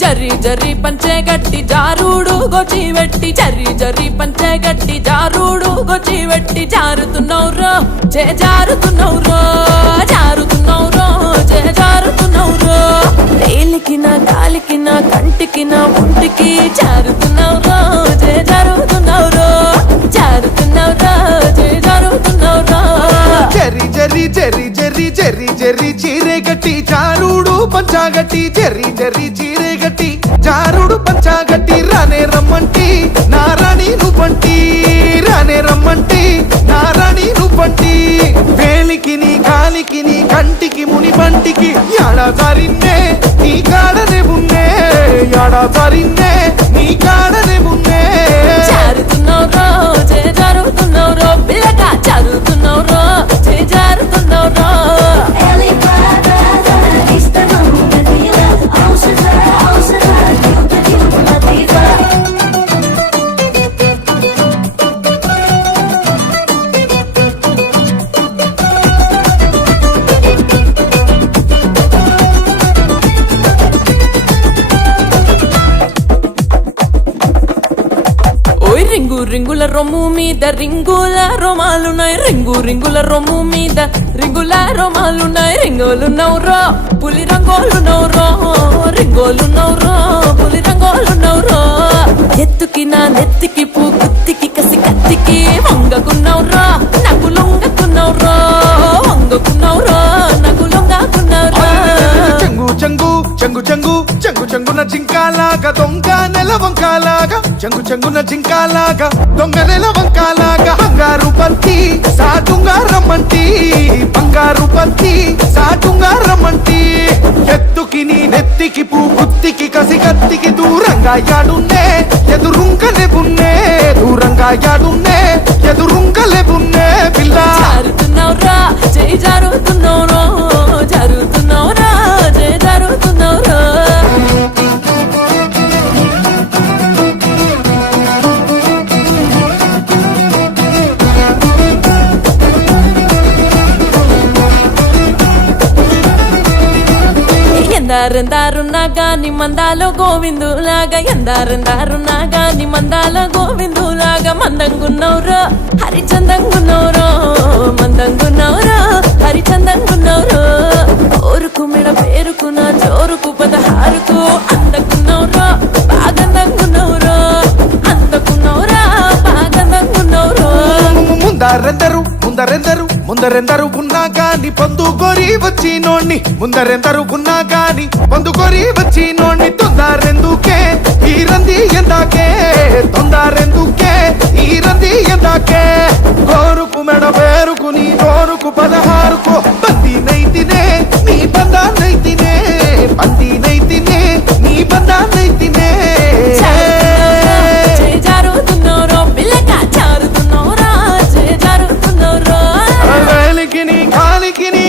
జరి జరి పంచే గట్టి జారుడు గొచ్చి వెట్టి జరి జరి పంచే గట్టి జారుడు గొచ్చి వెట్టి జారుతున్నౌరో జే జారుతున్నౌరో జారుతున్నౌరో జే జారుతున్నౌరో వేలికిన కాలికిన కంటికిన ఒంటికి జారుతున్నౌరో జే జారుతున్నౌరో జారుతున్నౌరో జే జారుతున్నౌరో జరి జరి జరి జరి జరి జరి చీరే గట్టి జారుడు పంచాగట్టి జరి జరి చీరే గట్టి జారుడు పంచాగట్టి రానే రమ్మంటి నారాణి నువ్వంటి రానే రమ్మంటి నారాణి నువ్వంటి వేలికి నీ కాలికి నీ కంటికి ముని పంటికి యాడా జారిన్నే నీ కాడనే ఉన్నే యాడా జారిన్నే నీ కాడనే ఉన్నే జారుతున్నౌరో జే జారుతున్నౌరో పిల్లగా జారుతున్నౌరో జే జారుతున్నౌరో రింగు రింగుల రొమ్ము మీద రింగుల రోమాలున్నాయి రింగు రింగుల రొమ్ము మీద రింగుల రోమాలున్నాయి రింగోలున్నౌరో పులి రంగోలున్నౌరో రింగోలున్నౌరో పులి రంగోలున్నౌరో ఎత్తుకి నా నెత్తికి పూ గుత్తికి కసి కత్తికి వంగకున్నౌరో నాకు లొంగకున్నౌరో వంగకున్నౌరో నాకు లొంగకున్నౌరో చెంగు చెంగు చెంగు చెంగు చెంగు చెంగున జింకాలాగా దొంగ నెల వంకాలాగా చెంగు చెంగున జింకాలాగా దొంగ నెల వంకాలాగా బంగారు బంతి సాటుంగా రమ్మంటి బంగారు బంతి సాటుంగా రమ్మంటి ఎత్తుకి నీ నెత్తికి పూ గుత్తికి కసి కత్తికి దూరంగా యాడున్నే ఎదురుంగలే ఉన్నే దూరంగా యాడున్నే ఎదురుంగలే ఉన్నే పిల్ల జారుతున్నౌరా జై జారుతున్నౌరో జారుతున్నౌరా జై జారుతున్నౌరో ఎందారెందారున్నా గాని మందాలో గోవిందులాగా ఎందారెందారున్నా గాని మందాలో గోవిందులాగా మందంగున్నౌరో హరిచందంగున్నౌరో మందంగున్నౌరో హరిచందంగున్నౌరో ఓరుకు మెడ పేరుకు నా జోరుకు పదహారుకు అందకున్నౌరో బాగందంగున్నౌరో అందకున్నౌరా బాగందంగున్నౌరో ముందరెందరు ముందరెందరు ముందరెందరు ఉన్నా గాని పొందుకొని వచ్చినోణ్ణి ముందరెందరు ఉన్నా గాని పొందుకొని వచ్చినోణ్ణి తొందరెందుకే ఈ రంది ఎందాకే తొందరెందుకే ఈ రంది ఎందాకే గోరుకు మెడ పేరుకు నీ గోరుకు పదహారుకు బంది నైతినే నీ బందా నైతినే బంది నైతినే నీ బందా నైతినే జారుతున్నౌరో పిల్లగా జారుతున్నౌరా జై జారుతున్నౌరో వేలికి నీ కాలికి నీ